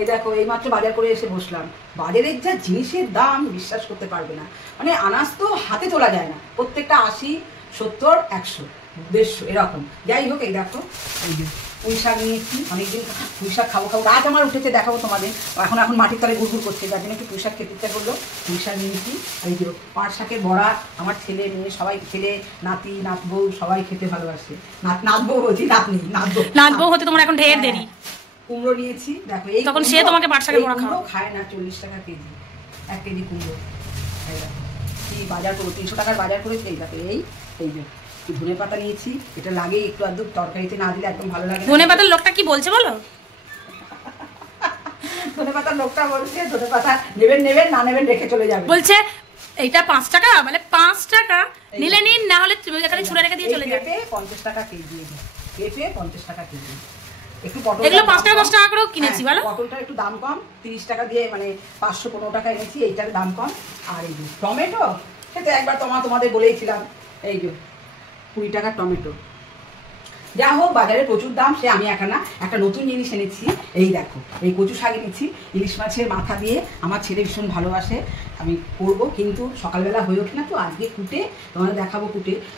এই দেখো এইমাত্র বাজার করে এসে বসলাম। বাজারের যা জিনিসের দাম বিশ্বাস করতে পারবে না, মানে আনাজ তো হাতে তোলা যায় না, প্রত্যেকটা 80, 70, 100, 150 এরকম। যাই হোক, এই দেখো এই যে পুঁই শাক নিয়েছি, অনেকদিন পুঁই শাক খাবো গাছ আমার উঠেছে, দেখাবো তোমাদের। এখন মাটির তলায় গুড়গুড় করছে, যার জন্য একটু পুঁই শাক খেতে ইচ্ছা করলো, পুঁই শাক নিয়েছি। আর এই যে পাট শাকের বড়া, আমার ছেলে মেয়ে সবাই, ছেলে নাতি নাতবউ সবাই খেতে ভালোবাসে। নাতবউ বলছি, নাতবউ হতে তোমার এখন ঢের দেরি। কুমড়ো নিয়েছি, দেখো এই তখন সে তোমাকে পাট শাকের বড়া খায় না, 40 টাকা কেজি 1 কেজি কুমড়ো। কি বাজার করবো, 300 টাকার বাজার করেছি। এই দেখো এই যে ধনে পাতা নিয়েছি, এটা লাগে একটু আধটু, তরকারিতে না দিলে একদম ভালো লাগে। ধনে পাতার লোকটা কি বলছে বলো? ধনে পাতার লোকটা বলছে ধনে পাতা নেবেন না নেবেন রেখে চলে যাবে, বলছে এইটা 5 টাকা, মানে 5 টাকা নিলে নিন, না হলে এখানে ছুঁড়ে রেখে দিয়ে চলে যাবে। 50 টাকা কেজি, পেঁপে 50 টাকা কেজি। একটু পটল, এগুলো 5 টাকা 10 টাকা করেও কিনেছি বলো। পটলটা একটু দাম কম, 30 টাকা দিয়ে, মানে 515 টাকা এনেছি, এইটার দাম কম। আর এই যে টমেটো, সেটা একবার তোমাদের বলেইছিলাম, এই যে 20 টাকা টমেটো। যা হোক, বাজারে প্রচুর দাম, সে আমি একটা নতুন জিনিস এনেছি। এই দেখো, এই কচু শাক এনেছি, ইলিশ মাছের মাথা দিয়ে। আমার ছেলে ভীষণ ভালোবাসে, আমি করবো, কিন্তু সকালবেলা হয়ে ওঠে না, তো আজকে কুটে তোমাদের দেখাবো।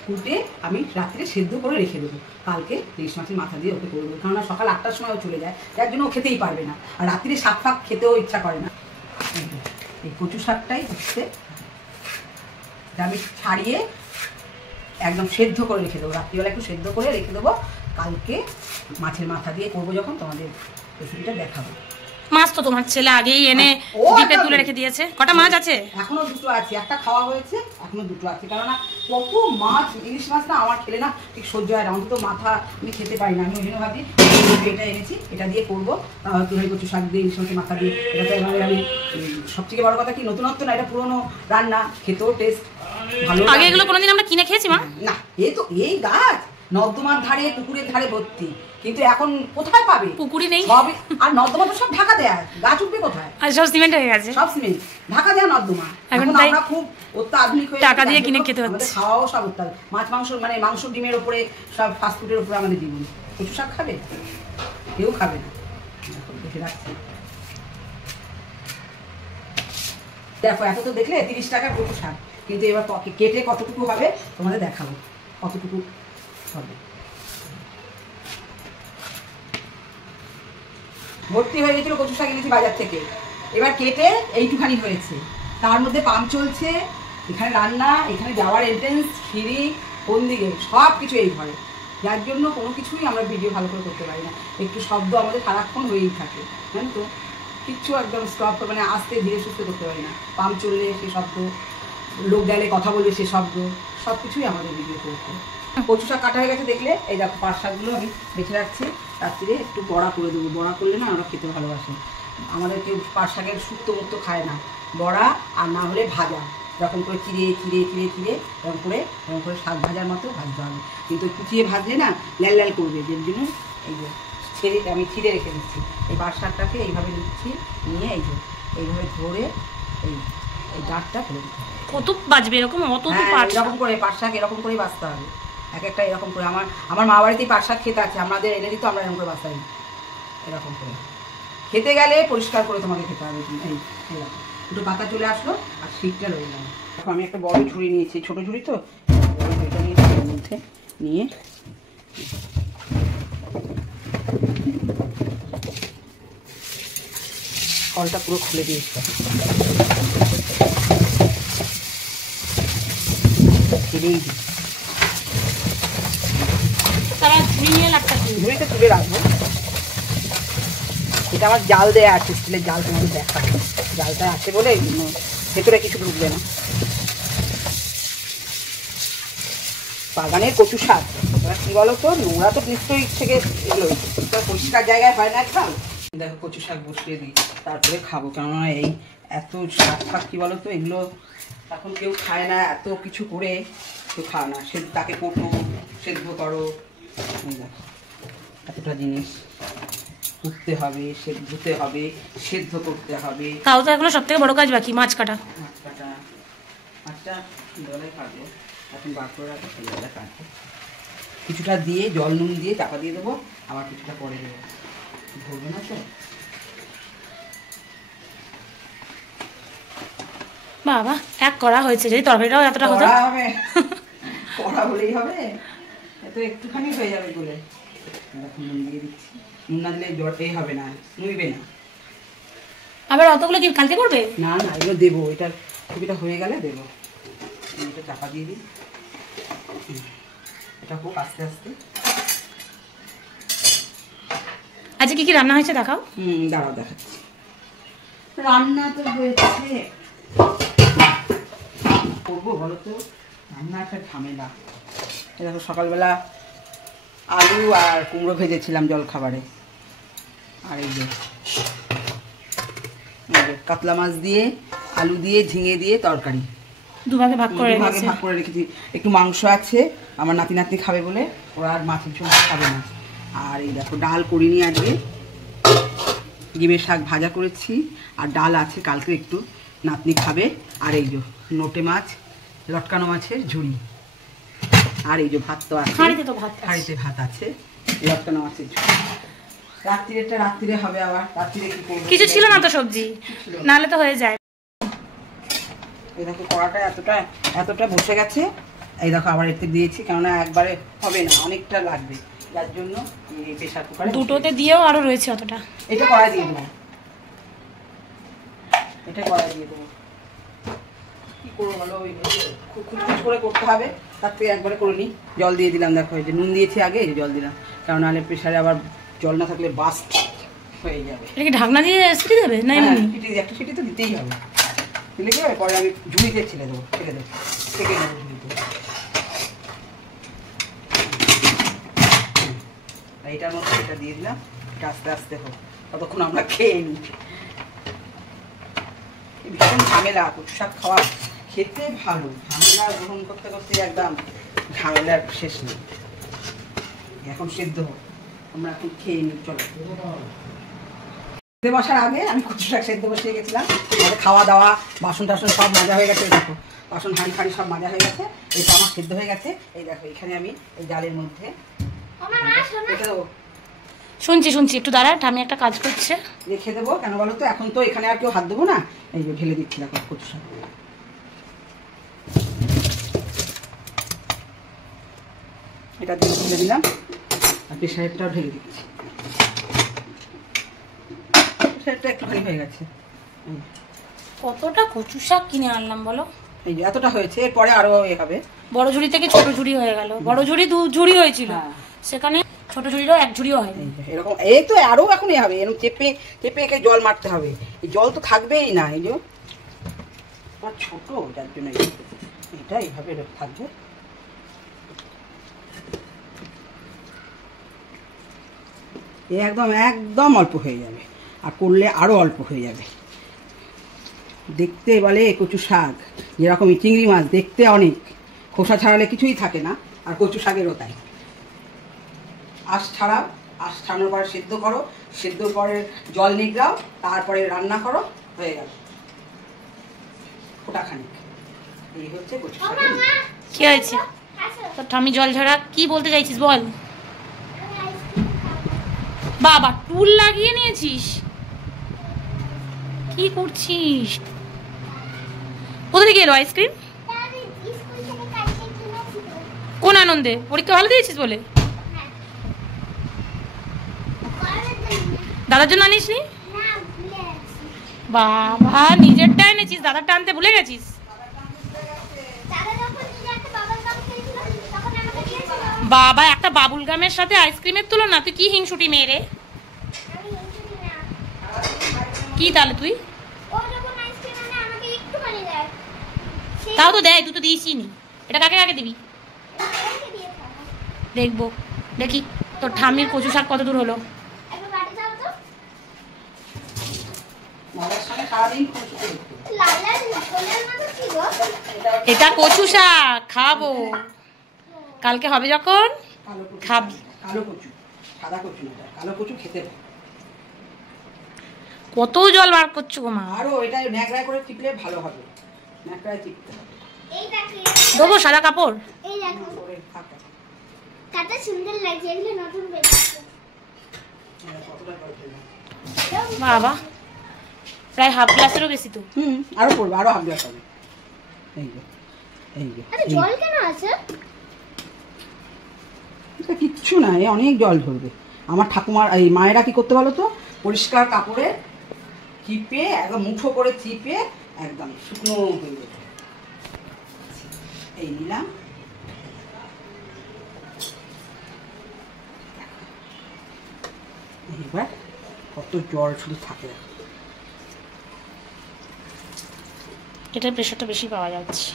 কুটে আমি রাত্রে সেদ্ধ করে রেখে দেবো, কালকে ইলিশ মাছের মাথা দিয়ে ওকে করবো, কারণ সকাল 8টার সময় ও চলে যায়, যার জন্য ও খেতেই পারবে না, আর রাত্রে শাক ফাক খেতেও ইচ্ছা করে না। এই কচু শাকটাই হচ্ছে আমি ছাড়িয়ে একদম সেদ্ধ করে রেখে দেবো, রাত্রিবেলা একটু সেদ্ধ করে রেখে দেবো, কালকে মাছের মাথা দিয়ে করবো, যখন তোমাদের রেসিপিটা দেখাবো। মাছ তো তোমার ছেলে আগেই এনে ডিপে তুলে রেখে দিয়েছে। কটা মাছ আছে? এখনো 2টো আছে, একটা খাওয়া হয়েছে, এখনো 2টো আছে। কেননা কত মাছ, ইলিশ মাছ না আমার খেলে না ঠিক সহ্য হয় না, অন্তত মাথা আমি খেতে পারি না। আমি ওই জন্য ভাবি এটা এনেছি, এটা দিয়ে করবো, তুলাই কচু শাক দিয়ে ইলিশ মাছের মাথা দিয়ে। এটা তো এভাবে আমি, সবথেকে বড় কথা কি, নতুনত্ব না, এটা পুরোনো রান্না, খেতেও টেস্ট ভালো। আগে এগুলো কোনোদিন আমরা কিনে খেয়েছি মা? না, এই গাছ নর্দমার ধারে, পুকুরের ধারে ভর্তি, কিন্তু এখন কোথায় পাবে? পুকুরি নেই, আর নর্দমা তো সব ঢাকা দেয়া, গাছ উঠবে কোথায়? আর সব সিমেন্ট হয়ে গেছে, সব সিমেন্ট ঢাকা দেয়া নর্দমা। এখন আমরা খুব অত্যাধুনিক হয়ে টাকা দিয়ে কিনে খেতে হচ্ছে, খাওয়াও সব অত্যাধুনিক। মাছ মাংস, মানে মাংস ডিমের উপরে, সব ফাস্টফুডের উপরে আমাদের জীবন। কচু শাক খাবে? কেউ খাবে না। দেখে রাখছি, দেখো এত তো দেখলে 30 টাকার কচু শাক, কিন্তু এবার কেটে কতটুকু হবে তোমাদের দেখাবো, কতটুকু হবে। ভর্তি হয়ে গেছিল কচু শাক, এনেছি বাজার থেকে, এবার কেটে এইটুখানি হয়েছে, তার মধ্যে পাম্প চলছে, এখানে রান্না, এখানে যাওয়ার এন্ট্রেন্স, সিঁড়ি, কোন দিকে, সব কিছু এই ঘরে, যার জন্য কোনো কিছুই আমরা ভিডিও ভালো করে করতে পারি না। একটু শব্দ আমাদের সারাক্ষণ হয়েই থাকে, জানো তো, কিচ্ছু একদম স্টপ, মানে আস্তে ধীরে সুস্থ করতে পারি না। পাম্প চললে সে শব্দ, লোক গেলে কথা বলবে সে শব্দ, সব কিছুই আমাদের ভিডিও করতে। কচু শাক কাটা হয়ে গেছে দেখলে, এই দেখো পাট শাকগুলো আমি বেছে রাখছি, রাত্রে একটু বড়া করে দেবো। বড়া করলে না আমরা খেতে ভালোবাসি, আমাদের কেউ পাট শাকের শুক্তো মুক্তো খায় না, বড়া আর না হলে ভাজা, এরকম করে চিড়ে এরকম করে শাক ভাজার মতো ভাজতে হবে, কিন্তু কুচিয়ে ভাজলে না লাল লাল করবে, যে জন্য এই যে আমি ছিঁড়ে রেখে দিচ্ছি। এই পাট শাকটাকে এইভাবে নিচ্ছি, নিয়ে এই যে এইভাবে ধরে এই ডাঁটটা ফেলে দিতে হবে। কত বাজবে এরকম? এরকম করে পাট শাক এরকম করেই বাঁচতে হবে, এক একটা এরকম করে। আমার মা বাড়িতেই পাট শাক খেতে আছে, আমাদের এনে দিত, আমরা এরকম করে বাঁচাই, এরকম করে। খেতে গেলে পরিষ্কার করে তোমাকে খেতে হবে। এই দুটো পাতা চলে আসলো, আর শীতটা রয়ে গেল। দেখো আমি একটা বড় ঝুড়ি নিয়েছি, ছোটো ঝুড়ি তো, এটা নিয়েছি, এর মধ্যে নিয়ে কলটা পুরো খুলে দিয়েছি, ছেড়েই দিই, ঝুড়িতে তুলে রাখবো। এটা আমার জাল দেয়া আছে, স্টিলের জাল, তোমাদের দেখাবো, জালটা আছে বলে ভেতরে কিছু ঢুকবে না। বাগানের কচু শাক কি বলো তো, নোংরা তো নিশ্চয়ই থেকে এগুলো পরিষ্কার জায়গায় হয় না একদম। দেখো কচু শাক বসিয়ে দিই, তারপরে খাবো, কেননা এই এত শাক ফাক কি বলো তো, এগুলো এখন কেউ খায় না, এত কিছু করে কেউ খায় না। তাকে কোটো, সেদ্ধ করো, দেখো এতটা জিনিস কুটতে হবে, ধুতে হবে, সেদ্ধ করতে হবে। তাও তো এখনো সব থেকে বড় কাজ বাকি, মাছ কাটা। মাছটা জলে কাটবো, এখন বার করে রাখবো, সেই জলে কাটবো। কিছুটা দিয়ে জল নুন দিয়ে চাপা দিয়ে দেবো, আবার কিছুটা পরে দেবো, ধরবে না তো। বাবা এক করা হয়েছে, যদি তরকারিটাও এতটা হতো হবে কড়া হলেই হবে, এত একটুখানি হয়ে যাবে বলে এখন নুন দিয়ে দিচ্ছি। নুন না দিলে জলটাই হবে না, নুইবে না। আবার অতগুলো কি কালকে করবে? না না, এগুলো দেবো, এটার ছবিটা হয়ে গেলে দেবো। এটা চাপা দিয়ে দিই, এটা হোক আস্তে আস্তে। আচ্ছা কি কি রান্না হয়েছে দেখাও। দাঁড়াও দেখাচ্ছি। রান্না তো হয়েছে, করবো বলো তো, রান্না একটা ঝামেলা। দেখো সকালবেলা আলু আর কুমড়ো ভেজেছিলাম জলখাবারে, আর এই যে কাতলা মাছ দিয়ে আলু দিয়ে ঝিঙে দিয়ে তরকারি দুভাগে ভাগ করে রেখেছি। একটু মাংস আছে, আমার নাতি নাতনি খাবে বলে, ওরা আর মাছের ঝোল খাবে না। আর এই দেখো ডাল করিনি আজকে, ডিমের শাক ভাজা করেছি, আর ডাল আছে কালকে একটু নাতনি খাবে। আর এই যে নোটে মাছ, লটকানো মাছের ঝুড়ি, আর এই যে ভাত তো আছে, হাঁড়িতে ভাত আছে, লটকানো মাছের ঝুড়ি। রাত্রিরে হবে আবার, রাত্রিরে কি করব, কিছু ছিল না তো সবজি, নাহলে তো হয়ে যায়। এই দেখো কড়াটা এতটা বসে গেছে, এই দেখো আবার এতে দিয়েছি, কেননা একবারে হবে না, অনেকটা লাগবে, যার জন্য এই প্রেসার কুকারে দুটোতে দিয়েও আরো রয়েছে অতটা। এটা কড়াই দিয়ে দেবো, এটা কড়াই দিয়ে দেবো। কি করবো বলো, ওই খুচখুচ করে করতে হবে, তার থেকে একবারে করে নিই। জল দিয়ে দিলাম, দেখো এই যে নুন দিয়েছি আগে, এই যে জল দিলাম, কারণ নাহলে প্রেসারে আবার জল না থাকলে বাস্ট হয়ে যাবে। এটা কি ঢাকনা দিয়ে সিটি দেবে না এমনি? একটা সিটি তো দিতেই হবে, দিলে কি হবে, পরে আমি ঝুড়িতে ছেড়ে দেবো, থেকে নেবো ঝুড়িতে। এইটার মধ্যে এটা দিয়ে দিলাম, এটা আস্তে আস্তে হোক, ততক্ষণ আমরা খেয়ে নিই। ভীষণ ঝামেলা, কচু শাক খাওয়া খেতে ভালো, ঝামেলা গ্রহণ করতে করতে একদম ঝামেলার শেষ নেই। এখন সেদ্ধ হোক, আমরা এখন খেয়ে নিই। চলো, বসার আগে আমি কচু শাক সেদ্ধ বসিয়ে গেছিলাম, আমাদের খাওয়া দাওয়া বাসন টাসন সব মাজা হয়ে গেছে। দেখো বাসন হাঁড়ি সব মাজা হয়ে গেছে, এইটা আমার সেদ্ধ হয়ে গেছে। এই দেখো এখানে আমি এই ডালের মধ্যে রেখে দেবো। শুনছি একটু দাঁড়া, আমি একটা কাজ করছে, রেখে দেবো। কেন বলো তো, এখন তো এখানে আর কেউ হাত দেবো না, এই যে ঢেলে দিচ্ছি দেখো কচু শাক। এটা দিয়ে ঢেলে দিলাম, আর প্রেসারটাও ঢেলে দিচ্ছি। প্রেসারটা একটুখানি হয়ে গেছে। কতটা কচু শাক কিনে আনলাম বলো? এই যে এতটা হয়েছে, এরপরে আরো এ হবে। বড় ঝুড়ি থেকে ছোট ঝুড়ি হয়ে গেল, বড় ঝুড়ি 2 ঝুড়ি হয়েছিল, সেখানে ছোট ঝুড়িরও 1 ঝুড়িও হয়নি। এরকম এই তো আরো এখন এ হবে, এরকম চেপে চেপে একে জল মারতে হবে, এই জল তো থাকবেই না। এই যে আমার ছোট, যার জন্য এটা এইভাবে থাকবে। একদম অল্প হয়ে যাবে, আর করলে আরো অল্প হয়ে যাবে। দেখতে বলে কচু শাক, যেরকম চিংড়ি মাছ দেখতে অনেক, খোসা ছাড়ালে কিছুই থাকে না, আর কচু শাকেরও তাই। আঁশ ছাড়াও, আঁশ ছাড়ানোর পরে সেদ্ধ করো, সেদ্ধর পরে জল নিগড়াও, তারপরে রান্না করো, হয়ে গেল ফোটাখানিক। এই হচ্ছে কচু শাক। কি হয়েছে তোর ঠামি জল ঝরা? কি বলতে চাইছিস বল? বাবা টুল লাগিয়ে নিয়েছিস, কি করছিস? কোথা থেকে এলো আইসক্রিম? কোন আনন্দে? পরীক্ষা ভালো দিয়েছিস বলে? দাদার জন্য আনিস নি? বাবা নিজেরটা এনেছিস, দাদারটা আনতে ভুলে গেছিস? বাবা একটা বাবুল গামের সাথে আইসক্রিমের তুলনা, তুই কি হিংসুটি মেয়ে রে? কি তাহলে তুই? তাও তো দেয়, তুই তো দিয়েছিস নি। এটা কাকে কাকে দিবি? দেখবো, দেখি তোর ঠাম্মির কচু শাক কত দূর হলো। এটা কচু শাক খাবো, কালকে হবে যখন খাবি। কালো কচু, সাদা কচু না, কালো কচু খেতে কত জল বার করছো গো মা? আরো এটা ন্যাকড়ায় করে চিপলে ভালো হবে, ন্যাকড়ায় চিপতে হবে। দেবো সাদা কাপড়? এই দেখো কত সুন্দর লাগছে, এগুলো নতুন বেরিয়েছে। বাবা প্রায় হাফ গ্লাসেরও বেশি তো। আরো পড়বে, আরো হাফ গ্লাস হবে। এই যে এই যে আরে জল কেন আছে? এটা কিচ্ছু না, অনেক জল ধরবে। আমার ঠাকুমার এই মায়েরা কি করতে বলো তো, পরিষ্কার কাপড়ে চিপে একদম মুঠো করে চিপে একদম শুকনো হয়ে যেত। এই নিলাম, এবার কত জল শুধু থাকে। এটার প্রেশারটা বেশি পাওয়া যাচ্ছে।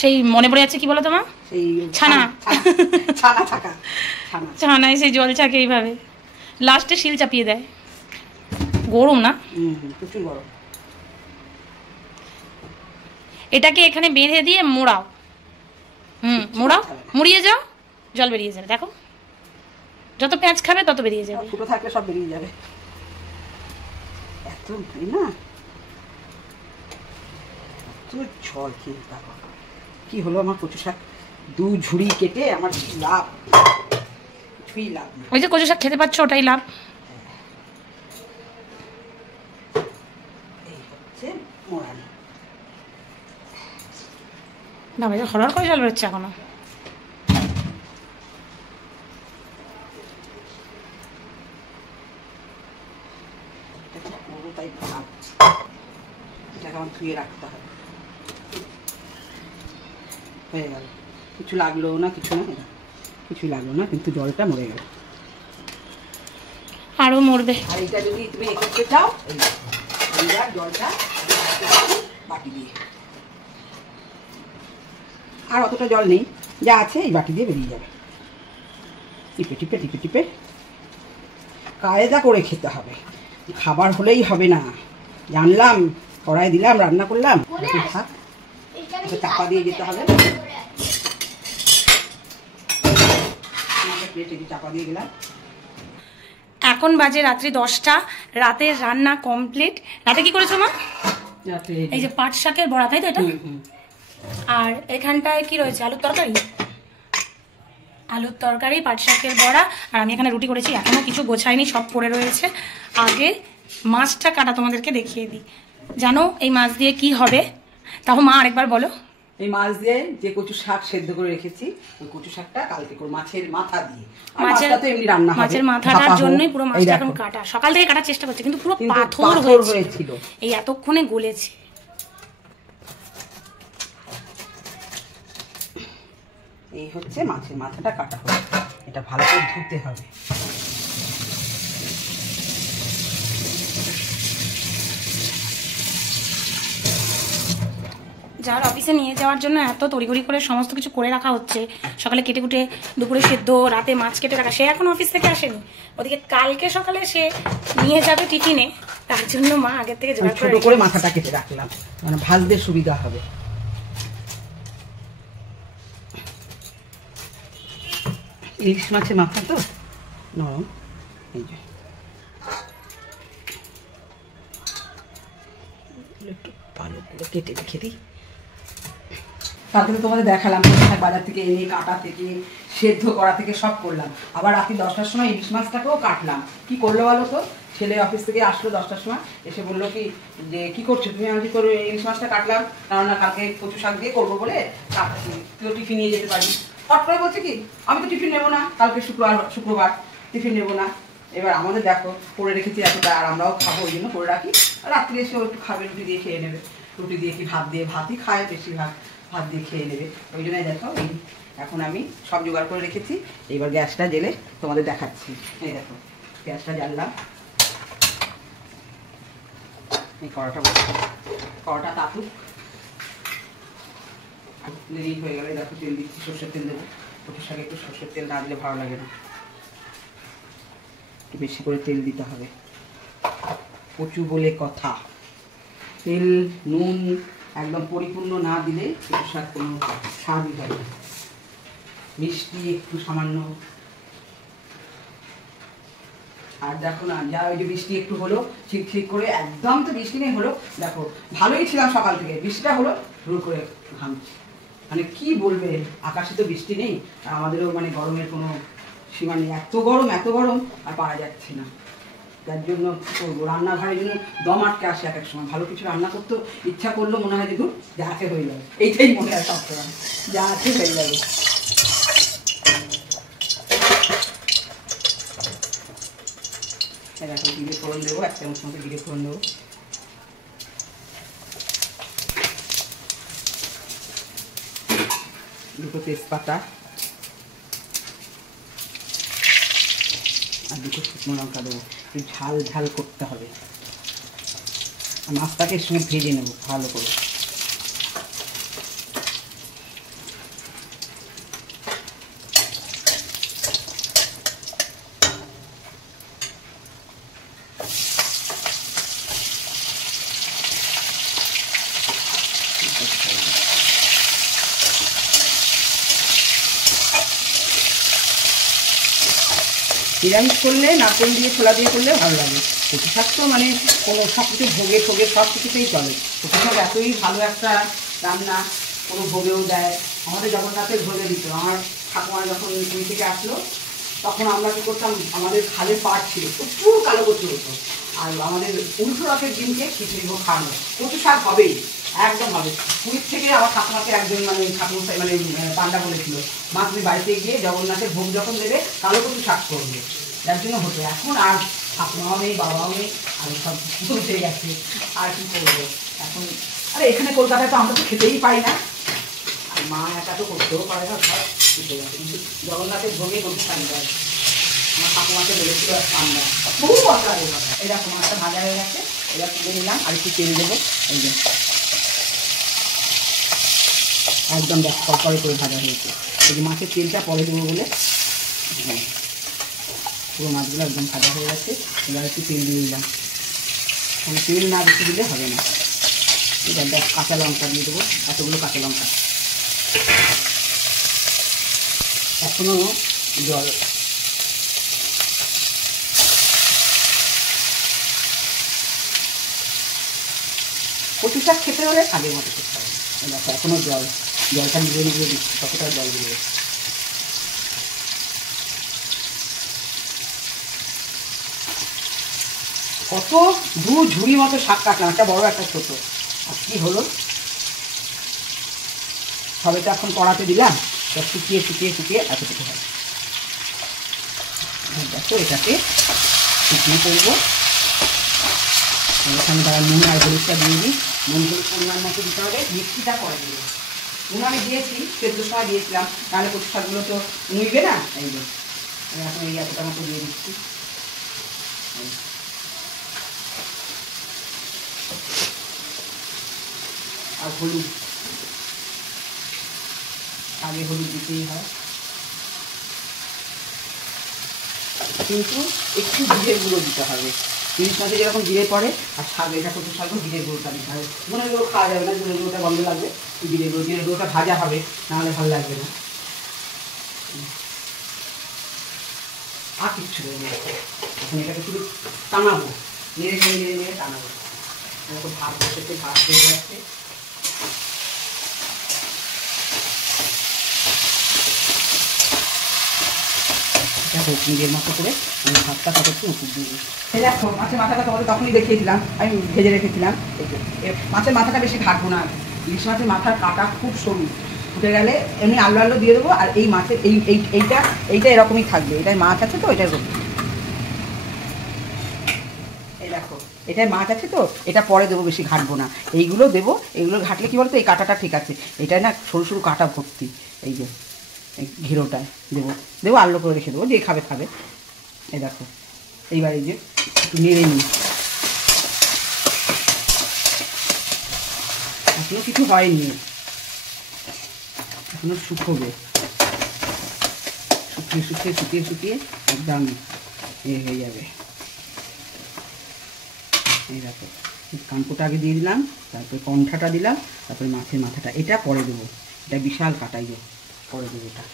সেই মনে পড়ে যাচ্ছে কি বলো তোমার, সেই ছানা ছানা থাকা ছানা ছানায় সেই জল ছাকে এইভাবে লাস্টে শিল চাপিয়ে দেয়। গরম না? প্রচুর গরম। এটাকে এখানে বেঁধে দিয়ে মোড়াও, মোড়াও, মুড়িয়ে যাও, জল বেরিয়ে যাবে। দেখো যত পেঁয়াজ খাবে তত বেরিয়ে যাবে। ফুটো থাকলে সব বেরিয়ে যাবে। এত না এত জল খেয়ে দেখো কি হলো। আমার কচু শাক 2 ঝুড়ি কেটে আমার কি লাভ, কিছুই লাভ না। ওই যে কচু শাক খেতে পাচ্ছ, ওটাই লাভ। এই হচ্ছে মোড়ানো। বাবা হরহর করে জল বেরোচ্ছে এখনো। তাই ভাবছি এটাকে আমার ধুয়ে রাখতে হবে। হয়ে গেল, কিছু লাগলো না, কিছু না, কিছুই লাগলো না, কিন্তু জলটা মরে গেল। আরো মরবে। আর এটা যদি তুমি করতে চাও, এইবার জলটা বাটি দিয়ে, আর অতটা জল নেই, যা আছে এই বাটি দিয়ে বেরিয়ে যাবে। টিপে টিপে টিপে টিপে কায়দা করে খেতে হবে। খাবার হলেই হবে না, জানলাম, কড়াই দিলাম, রান্না করলাম, থাক, চাপা দিয়ে যেতে হবে। চাপা দিয়ে গেলাম। এখন বাজে রাত্রি 10টা, রাতের রান্না কমপ্লিট। রাতে কি করেছো মা? এই যে পাট শাকের বড়া, তাই তো এটা? আর এখানটায় কি রয়েছে? আলুর তরকারি, আলুর তরকারি, পাট শাকের বড়া, আর আমি এখানে রুটি করেছি। এখনো কিছু গোছাইনি, সব পড়ে রয়েছে। আগে মাছটা কাটা তোমাদেরকে দেখিয়ে দিই। জানো এই মাছ দিয়ে কি হবে? তাও মা আরেকবার বলো। এই মাছ দিয়ে যে কচু শাক সেদ্ধ করে রেখেছি, ওই কচু শাকটা কালকে করে মাছের মাথা দিয়ে, মাছের মাথাটার জন্যই পুরো মাছটা এখন কাটা। সকাল থেকে কাটার চেষ্টা করছে কিন্তু পুরো পাথর হয়েছিল, এই এতক্ষণে গলেছে। এই হচ্ছে মাছের মাথাটা কাটা হবে, এটা ভালো করে ধুতে হবে। যার অফিসে নিয়ে যাওয়ার জন্য এত তড়িঘড়ি করে সমস্ত কিছু করে রাখা হচ্ছে, সকালে কেটে কুটে, দুপুরে সেদ্ধ, রাতে মাছ কেটে রাখা, সে এখন অফিস থেকে আসেনি। ওদিকে কালকে সকালে সে নিয়ে যাবে টিফিনে, তার জন্য মা আগের থেকে ছোট করে মাথাটা কেটে রাখলাম, মানে ভাজতে সুবিধা হবে। ইলিশ মাছের মাথা তো নরম, এই যে একটু ভালো করে কেটে রেখে দিই। তারপরে তোমাদের দেখালাম বাজার থেকে এনে কাটা থেকে সেদ্ধ করা থেকে সব করলাম। আবার রাত্রি 10টার সময় ইলিশ মাছটাকেও কাটলাম। কি করলো বলো তো, ছেলে অফিস থেকে আসলো 10টার সময়, এসে বললো কি যে কি করছো তুমি? আমি কি করবো, ইলিশ মাছটা কাটলাম, কারণ কালকে কচু শাক দিয়ে করবো বলে কাটছি, তুইও টিফিন নিয়ে যেতে পারি। হট করে বলছে কি আমি তো টিফিন নেবো না, কালকে শুক্রবার টিফিন নেবো না। এবার আমাদের দেখো করে রেখেছি এতটা, আর আমরাও খাবো, ওই জন্য করে রাখি। রাত্রে এসে একটু খাবে, রুটি দিয়ে খেয়ে নেবে। রুটি দিয়ে কি ভাত দিয়ে, ভাতই খায় বেশিরভাগ, ভাত দিয়ে খেয়ে নেবে। ওই জন্যই দেখো এই এখন আমি সব জোগাড় করে রেখেছি। এইবার গ্যাসটা জেলে তোমাদের দেখাচ্ছি। এই দেখো গ্যাসটা জ্বাললাম, এই কড়াটা তাতুক, রেডি হয়ে গেলে দেখো তেল দিচ্ছি, সর্ষের তেল দেবো। কচু শাকে একটু সর্ষের তেল না দিলে ভালো লাগে না, একটু বেশি করে তেল দিতে হবে। কচু বলে কথা, তেল নুন একদম পরিপূর্ণ না দিলে কচু শাক কোনো স্বাদই হয় না। মিষ্টি একটু সামান্য, আর দেখো না যা ওই যে বৃষ্টি একটু হলো ঠিক করে, একদম তো বৃষ্টি নেই, হলো দেখো ভালোই ছিলাম সকাল থেকে, বৃষ্টিটা হলো শুরু করে ঘামছি। মানে কি বলবে, আকাশে তো বৃষ্টি নেই, আর আমাদেরও মানে গরমের কোনো সীমা নেই, এত গরম আর পারা যাচ্ছে না। যার জন্য কী করবো, রান্নাঘরের জন্য দম আটকে আসে এক এক সময়। ভালো কিছু রান্না করতে ইচ্ছা করলেও মনে হয় যে ধুর যা আছে হয়ে যাবে, এইটাই মনে হয় সবসময়, যা আছে হয়ে যাবে। এখন জিরে ফোড়ন দেবো, 1 চামচ মতো জিরে ফোড়ন দেবো। দুটো তেজপাতা আর দুটো শুকনো লঙ্কা দেবো। একটু ঝাল ঝাল করতে হবে। মাছটাকে এর সঙ্গে ভেজে নেবো ভালো করে। নিরামিষ করলে নারকেল দিয়ে ছোলা দিয়ে করলে ভালো লাগে। কচু শাক তো মানে কোনো সব কিছু ভোগে ঠোগে সব কিছুতেই চলে। কচু শাক এতই ভালো একটা রান্না, কোনো ভোগেও দেয়। আমাদের জগন্নাথের ভোগে দিত। আমার ঠাকুমা যখন পুরী থেকে আসলো তখন আমরা কী করতাম, আমাদের খালের পাড় ছিল, প্রচুর কালো কচু হতো। আর আমাদের উল্টো রথের দিনকে খিচুড়ি ভোগ খাওয়ানো, কচু শাক হবেই, একদম হবে। পুরীর থেকে আমার ঠাকুমাকে একজন মানে ঠাকুর মানে পান্ডা বলেছিল, মা তুমি বাড়িতে গিয়ে জগন্নাথের ভোগ যখন দেবে কালো কচু শাক করবে, যার জন্য হতো। এখন আর ঠাকুমাও নেই, বাবাও নেই, আর সব উঠে গেছে, আর কি করবো এখন। আরে এখানে কলকাতায় তো আমরা তো খেতেই পাই না, আর মা একা তো করতেও পারে না, সব উঠে গেছে। কিন্তু জগন্নাথের ভোগে কচু শাক দেয়। আমার ঠাকুমাকে বলেছিল পান্ডা, বহু বছর আগে কথা। এরকম মাছটা ভাজা হয়ে গেছে, এবার তুলে নিলাম। আর একটু তেল দেবো, এই যে একদম কড়কড়ে করে ভাজা হয়েছে। এই যে মাছের তেলটা পরে দেবো বলে পুরো মাছগুলো একদম ভাজা হয়ে গেছে। এবার একটু তেল দিয়ে দিলাম, মানে তেল না বেশি দিলে হবে না। এবার কাঁচা লঙ্কা দিয়ে দেবো, এতগুলো কাঁচা লঙ্কা। এখনও জল, কচু শাক খেতে হলে আগের মতো খেতে হবে। দেখো এখনও জলটা নিয়ে নিয়ে দিচ্ছি, কতটা জল দিয়ে দেবো। কত দু ঝুড়ি মতো শাক কাটলাম, একটা বড় একটা ছোট। আর কি হলো, সবেটা এখন কড়াতে দিলাম, শুকিয়ে শুকিয়ে শুকিয়ে এতটুকু হয়। দেখো এটাকে শুকিয়ে করবো। এখানে তারা নুন আর হলুদটা দিয়ে দিই। নুন হলুদ পরিমাণ মতো দিতে হবে, মিষ্টিটা পরে দেবো। নুন আমি দিয়েছি, সেদ্ধ সময় দিয়েছিলাম, তাহলে কচু শাকগুলো তো নুইবে না। এই যে আমি এখন এই এতটা মতো দিয়ে দিচ্ছি। আর হলুদ, আগে হলুদ দিতেই হয়, কিন্তু একটু জিরের গুঁড়ো দিতে হবে। ইলিশ মাছে যেরকম জিরে পড়ে, আর শাক এটা কচু শাকও জিরে গুঁড়োটা দিতে হবে। মনের গুঁড়ো খাওয়া যাবে না, জিরে গুঁড়োটা গন্ধ লাগবে। জিরে গুঁড়োটা ভাজা হবে, নাহলে ভালো লাগবে না। আর কিচ্ছু দেবে না, এখন এটাকে শুধু টানাবো, নেড়ে নেড়ে নেড়ে নেড়ে টানাবো। এরকম ভাত বসেছে, ভাত হয়ে যাচ্ছে। নিজের মতো করে আমি ভাতটা কত একটু উঁচু দিয়ে দিই। দেখো মাছের মাথাটা তোমাদের তখনই দেখিয়েছিলাম, আমি ভেজে রেখেছিলাম। মাছের মাথাটা বেশি ঘাটবো না, ইলিশ মাছের মাথার কাটা খুব সরু, ফুটে গেলে এমনি আলু আলু দিয়ে দেবো। আর এই মাছের এইটা এরকমই থাকবে। এটাই মাছ আছে তো, এটাই দেবো। এই দেখো এটাই মাছ আছে তো, এটা পরে দেবো, বেশি ঘাটবো না। এইগুলো দেবো, এইগুলো ঘাটলে কী বলতো, এই কাঁটাটা ঠিক আছে। এটাই না সরু সরু কাঁটা ভর্তি। এই যে এই ঘিরোটায় দেবো আলু করে রেখে দেবো, যে খাবে খাবে। এই দেখো এইবার এই যে একটু নেড়ে নিই। এখনো কিছু হয়নি, এখনো শুকোবে। শুকিয়ে শুকিয়ে শুকিয়ে শুকিয়ে একদম হয়ে যাবে। এই দেখো কানকোটা আগে দিয়ে দিলাম, তারপরে কণ্ঠাটা দিলাম, তারপরে মাছের মাথাটা। এটা পরে দেবো, এটা বিশাল কাটাই পরে দেবো। এটা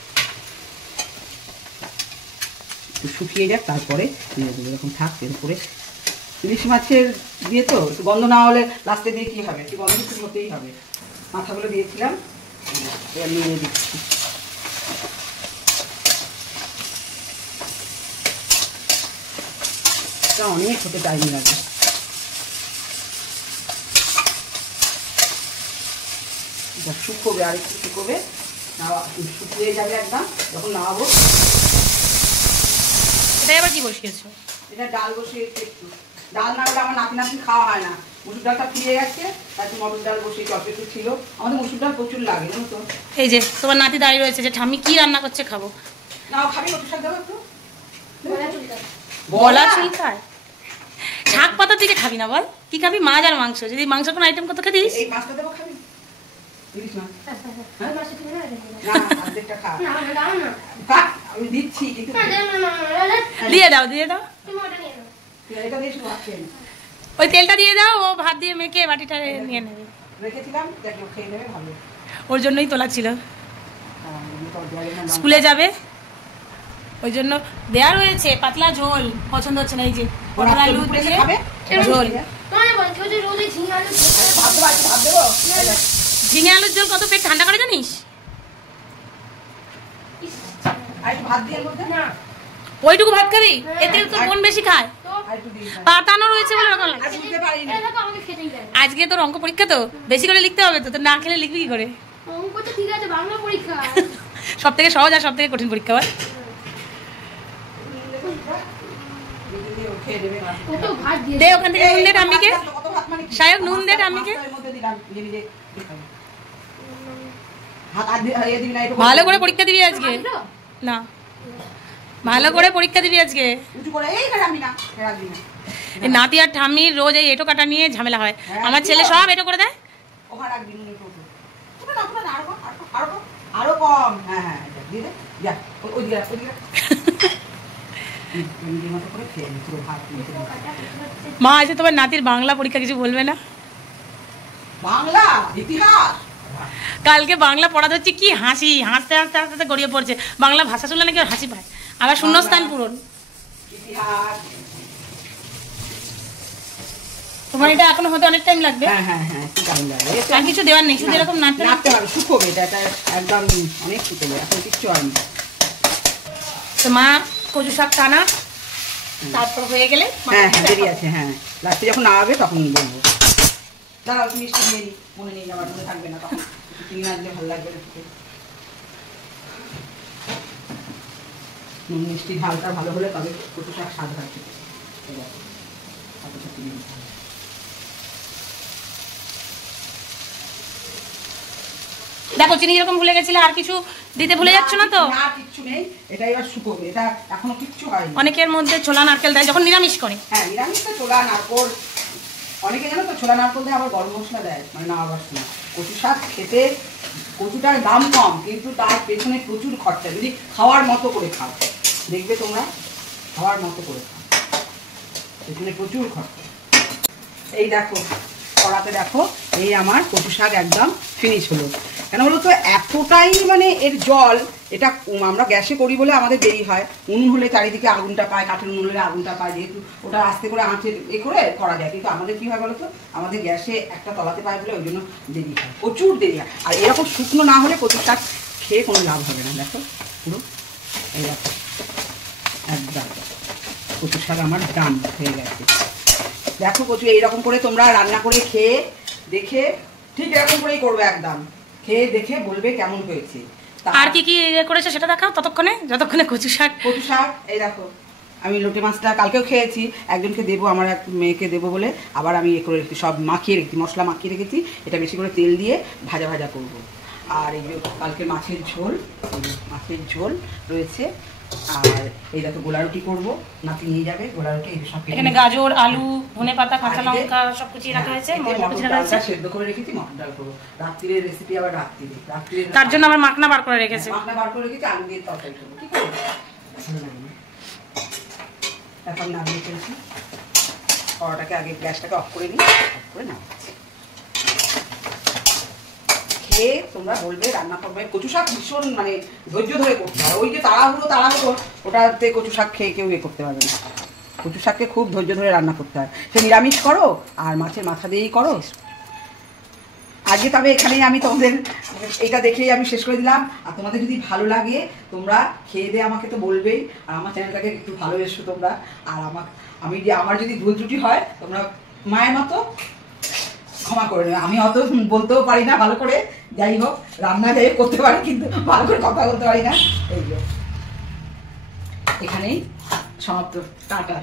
একটু শুকিয়ে যাক, তারপরে দিয়ে দেবো। এরকম থাক এর উপরে। ইলিশ মাছের দিয়ে তো একটু গন্ধ না হলে লাস্টে দিয়ে কী হবে, একটু গন্ধ কিছু হতেই হবে। মাথাগুলো দিয়েছিলাম, এবার নিয়ে দিচ্ছি। ভাতটা অনেক হতে টাইম লাগে। শুকোবে, আর একটু শুকোবে, শুকিয়ে যাবে একদম যখন নামাবো। এটা এবার কি বসিয়েছো? এটা ডাল বসিয়েছি একটু। ডাল না হলে আমার নাতি খাওয়া হয় না। মসুর ডালটা ফিরে গেছে, তাই মটর ডাল বসিয়ে অল্প একটু ছিল। আমাদের মসুর ডাল প্রচুর লাগে, জানো তো। এই যে তোমার নাতি দাঁড়িয়ে রয়েছে, যে ঠাম্মি কি রান্না করছে খাবো। নাও, খাবি কচু শাক দেবো একটু? বলা চুলকায় শাক পাতার দিকে খাবি না? বল কি খাবি? মাছ আর মাংস। যদি মাংস কোনো আইটেম কত খাতিস? এই মাছটা দেবো, খাবি? আমি দিচ্ছি, দিয়ে দাও, দিয়ে দাও, ওই তেলটা দিয়ে দাও। ও ভাত দিয়ে মেখে বাটিটা নিয়ে নেবে। রেখেছিলাম, খেয়ে নেবে ভালো। ওর জন্যই তোলা ছিল, স্কুলে যাবে ওই জন্য দেয়া রয়েছে। পাতলা ঝোল পছন্দ হচ্ছে না, এই যে পটল আলু দিয়ে ঝোল। ঝিঙে আলুর ঝোল কত পেট ঠান্ডা করে জানিস? ওইটুকু ভাত খাবি? এতে তো বোন বেশি খায়। পাতানো রয়েছে বলে রকম লাগছে। আজকে তোর অঙ্ক পরীক্ষা, তো বেশি করে লিখতে হবে। তো না খেলে লিখবি কি করে? সব থেকে সহজ আর সব থেকে কঠিন পরীক্ষা। দে ওখান থেকে নুন দে ঠাম্মিকে। সায়ক নুন দে ঠাম্মিকে। ভালো করে পরীক্ষা দিবি আজকে। না, ভালো করে পরীক্ষা দিবি আজকে। নাতি আর ঠাম্মির রোজ এই এঁটো কাটা নিয়ে ঝামেলা হয়। আমার ছেলে সব এঁটো করে দেয়। আরো কম। মা আছে তোমার নাতির বাংলা পরীক্ষা, কিছু বলবে না? বাংলা ইতিহাস কালকে বাংলা পড়াতে হচ্ছে, কি হাসি, হাসতে হাসতে হাসতে গড়িয়ে পড়ছে। বাংলা ভাষা শুনলে নাকি হাসি পায়। আবার শূন্যস্থান পূরণ। তোমার এটা এখনো হতে অনেক টাইম লাগবে। আর কিছু দেওয়ার নেই, শুধু এরকম নাড়তে হবে, শুকোবে। এটা একদম অনেক শুকোবে, এখন কিচ্ছু হয়নি। তো মা কচু শাক টানা তারপর হয়ে গেলে দেরি আছে। লাস্টে যখন নামাবে তখন বলবো। দাঁড়াও, মিষ্টি নিয়ে নিই, মনে নেই, আমার মনে থাকবে না তখন। চিনি না দিলে ভালো লাগবে না। মিষ্টি ঝালটা ভালো হলে তবে কচু শাক স্বাদ থাকবে। দেখো চিনি এরকম ভুলে গেছিলে, আর কিছু দিতে ভুলে যাচ্ছ না তো? না, কিচ্ছু নেই। এটা এবার শুকোবে, এটা এখনো কিচ্ছু হয়নি। অনেকের মধ্যে ছোলা নারকেল দেয় যখন নিরামিষ করে। হ্যাঁ, নিরামিষ তো ছোলা নারকেল। অনেকে জানো তো ছোলা নারকেল দেয়, আবার গরম মশলা দেয়, মানে না আবার শোনা। কচু শাক খেতে, কচুটার দাম কম, কিন্তু তার পেছনে প্রচুর খরচা। যদি খাওয়ার মতো করে খাও, দেখবে তোমরা, খাওয়ার মতো করে খাও, পেছনে প্রচুর খরচা। এই দেখো কড়াতে, দেখো এই আমার কচু শাক একদম ফিনিশ হলো। কেন বলো তো, এতটাই মানে এর জল। এটা আমরা গ্যাসে করি বলে আমাদের দেরি হয়। উনুন হলে চারিদিকে আগুনটা পায়, কাঠের উনুন হলে আগুনটা পায়, যেহেতু ওটা আস্তে করে আঁচে করে করা যায়। কিন্তু আমাদের কী হয় বলো তো, আমাদের গ্যাসে একটা তলাতে পায় বলে ওই জন্য দেরি হয়, প্রচুর দেরি হয়। আর এরকম শুকনো না হলে কচুর শাক খেয়ে কোনো লাভ হবে না। দেখো পুরো এই দেখো একদম কচুর শাক আমার ডান হয়ে গেছে। দেখো কচু এইরকম করে তোমরা রান্না করে খেয়ে দেখে, ঠিক এরকম করেই করবে, একদম খেয়ে দেখে বলবে কেমন হয়েছে। আর কি কি করেছে সেটা দেখাও ততক্ষণে, যতক্ষণে কচু শাক। এই দেখো আমি লোটে মাছটা কালকেও খেয়েছি, একজনকে দেবো, আমার এক মেয়েকে দেবো বলে আবার আমি করে রেখেছি, সব মাখিয়ে রেখেছি, মশলা মাখিয়ে রেখেছি। এটা বেশি করে তেল দিয়ে ভাজা ভাজা করবো। আর এই যে কালকে মাছের ঝোল রয়েছে। আর এই দেখো গোলা রুটি করবো, নাতি নিয়ে যাবে গোলা রুটি। সব এখানে গাজর, আলু, ধনে পাতা, কাঁচা লঙ্কা সব কুচিয়ে রাখা হয়েছে। সেদ্ধ করে রেখেছি, মটর ডাল করবো। রাত্রির রেসিপি আবার রাত্রিরে, তার জন্য আমার মাখনা বার করে রেখেছে। মাখনা বার করে রেখেছি, আলু দিয়ে তরকারি করবো। কি করবো এখন নামিয়ে ফেলছি। কড়াটাকে আগে গ্যাসটাকে অফ করে নিই, অফ করে নামাচ্ছি। খেয়ে তোমরা বলবে রান্না করবে। কচু শাক ভীষণ মানে ধৈর্য ধরে করতে হয়। ওই যে তাড়াহুড়ো ওটাতে কচু শাক খেয়ে কেউ করতে পারবে না। কচু শাককে খুব ধৈর্য ধরে রান্না করতে হয়। সে নিরামিষ করো আর মাছের মাথা দিয়েই করো আজকে তবে এখানেই আমি তোমাদের এটা দেখেই আমি শেষ করে দিলাম। আর তোমাদের যদি ভালো লাগে তোমরা খেয়ে দিয়ে আমাকে তো বলবেই, আর আমার চ্যানেলটাকে একটু ভালোবেসো তোমরা। আর আমার যদি ভুল ত্রুটি হয় তোমরা মায়ের মতো ক্ষমা করে নেবে। আমি অত বলতেও পারি না ভালো করে, যাই হোক রান্না যাই করতে পারি কিন্তু ভালো করে কথা বলতে পারি না। এই এখানেই সমাপ্ত, টাটা।